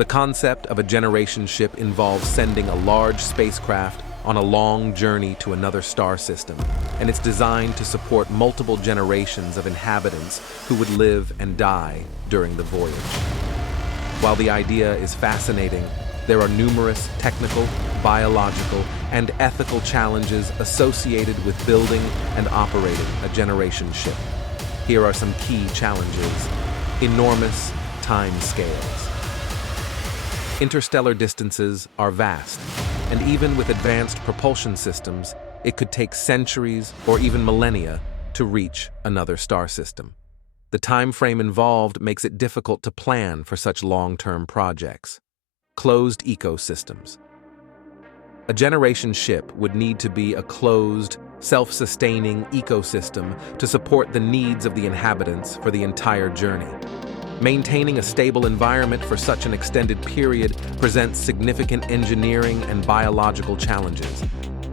The concept of a generation ship involves sending a large spacecraft on a long journey to another star system, and it's designed to support multiple generations of inhabitants who would live and die during the voyage. While the idea is fascinating, there are numerous technical, biological, and ethical challenges associated with building and operating a generation ship. Here are some key challenges. Enormous time scales. Interstellar distances are vast, and even with advanced propulsion systems, it could take centuries or even millennia to reach another star system. The time frame involved makes it difficult to plan for such long-term projects. Closed ecosystems. A generation ship would need to be a closed, self-sustaining ecosystem to support the needs of the inhabitants for the entire journey. Maintaining a stable environment for such an extended period presents significant engineering and biological challenges,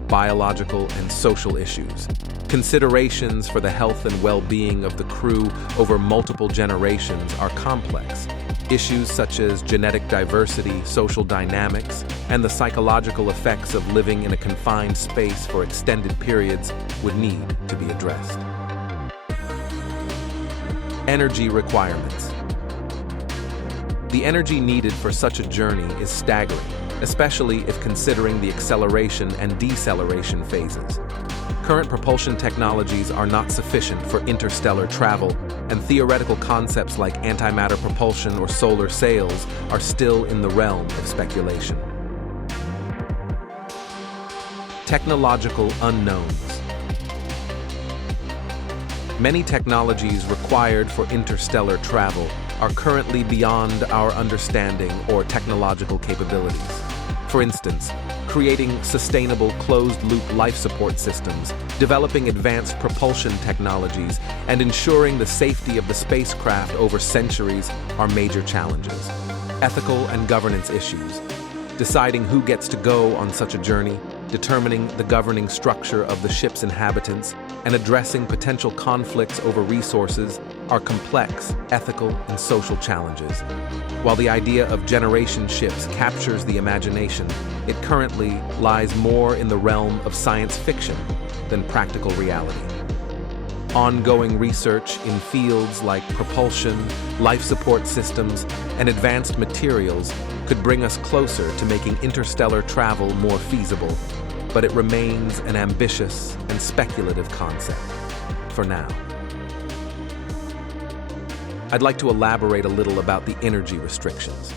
biological and social issues. Considerations for the health and well-being of the crew over multiple generations are complex. Issues such as genetic diversity, social dynamics, and the psychological effects of living in a confined space for extended periods would need to be addressed. Energy requirements. The energy needed for such a journey is staggering, especially if considering the acceleration and deceleration phases. Current propulsion technologies are not sufficient for interstellar travel, and theoretical concepts like antimatter propulsion or solar sails are still in the realm of speculation. Technological unknowns. Many technologies required for interstellar travel are currently beyond our understanding or technological capabilities. For instance, creating sustainable closed-loop life support systems, developing advanced propulsion technologies, and ensuring the safety of the spacecraft over centuries are major challenges. Ethical and governance issues. Deciding who gets to go on such a journey, determining the governing structure of the ship's inhabitants, and addressing potential conflicts over resources are complex ethical and social challenges. While the idea of generation ships captures the imagination, it currently lies more in the realm of science fiction than practical reality. Ongoing research in fields like propulsion, life support systems, and advanced materials could bring us closer to making interstellar travel more feasible, but it remains an ambitious and speculative concept for now. I'd like to elaborate a little about the energy restrictions.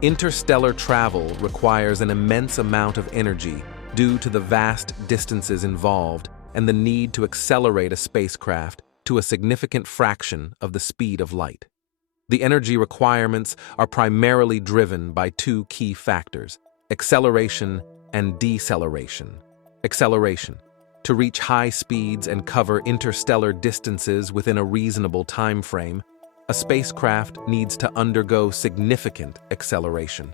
Interstellar travel requires an immense amount of energy due to the vast distances involved and the need to accelerate a spacecraft to a significant fraction of the speed of light. The energy requirements are primarily driven by two key factors: acceleration and deceleration. Acceleration, to reach high speeds and cover interstellar distances within a reasonable time frame, a spacecraft needs to undergo significant acceleration.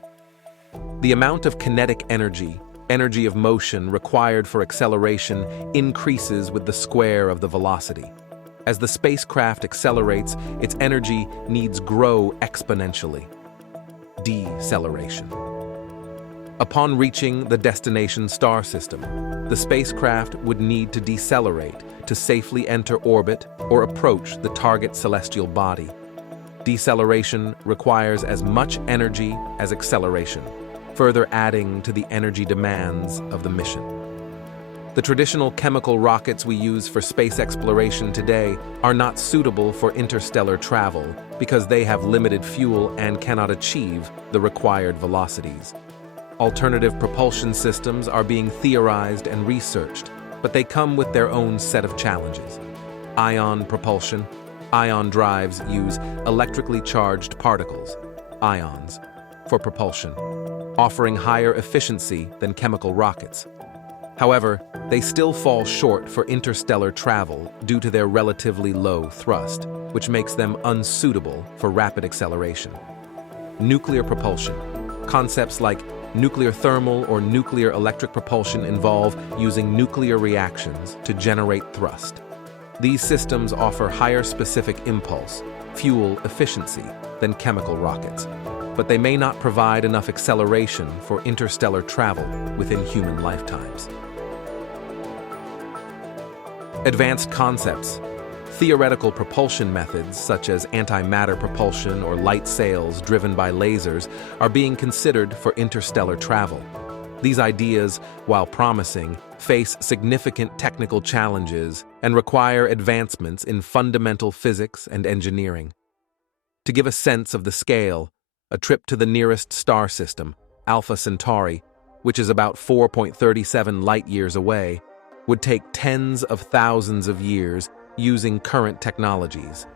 The amount of kinetic energy of motion required for acceleration increases with the square of the velocity. As the spacecraft accelerates, its energy needs grow exponentially. Deceleration. Upon reaching the destination star system, the spacecraft would need to decelerate to safely enter orbit or approach the target celestial body. Deceleration requires as much energy as acceleration, further adding to the energy demands of the mission. The traditional chemical rockets we use for space exploration today are not suitable for interstellar travel because they have limited fuel and cannot achieve the required velocities. Alternative propulsion systems are being theorized and researched, but they come with their own set of challenges. Ion propulsion. Ion drives use electrically charged particles, ions, for propulsion, offering higher efficiency than chemical rockets. However, they still fall short for interstellar travel due to their relatively low thrust, which makes them unsuitable for rapid acceleration. Nuclear propulsion. Concepts like nuclear thermal or nuclear electric propulsion involve using nuclear reactions to generate thrust. These systems offer higher specific impulse, fuel efficiency than chemical rockets. but they may not provide enough acceleration for interstellar travel within human lifetimes. Advanced concepts. Theoretical propulsion methods, such as antimatter propulsion or light sails driven by lasers, are being considered for interstellar travel. These ideas, while promising, face significant technical challenges and require advancements in fundamental physics and engineering. To give a sense of the scale, a trip to the nearest star system, Alpha Centauri, which is about 4.37 light-years away, would take tens of thousands of years using current technologies.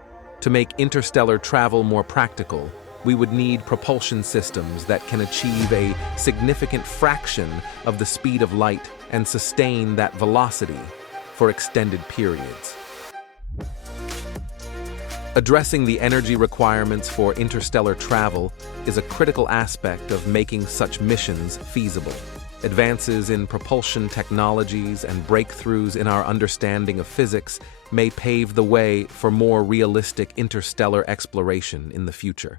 To make interstellar travel more practical, we would need propulsion systems that can achieve a significant fraction of the speed of light and sustain that velocity for extended periods. Addressing the energy requirements for interstellar travel is a critical aspect of making such missions feasible. Advances in propulsion technologies and breakthroughs in our understanding of physics may pave the way for more realistic interstellar exploration in the future.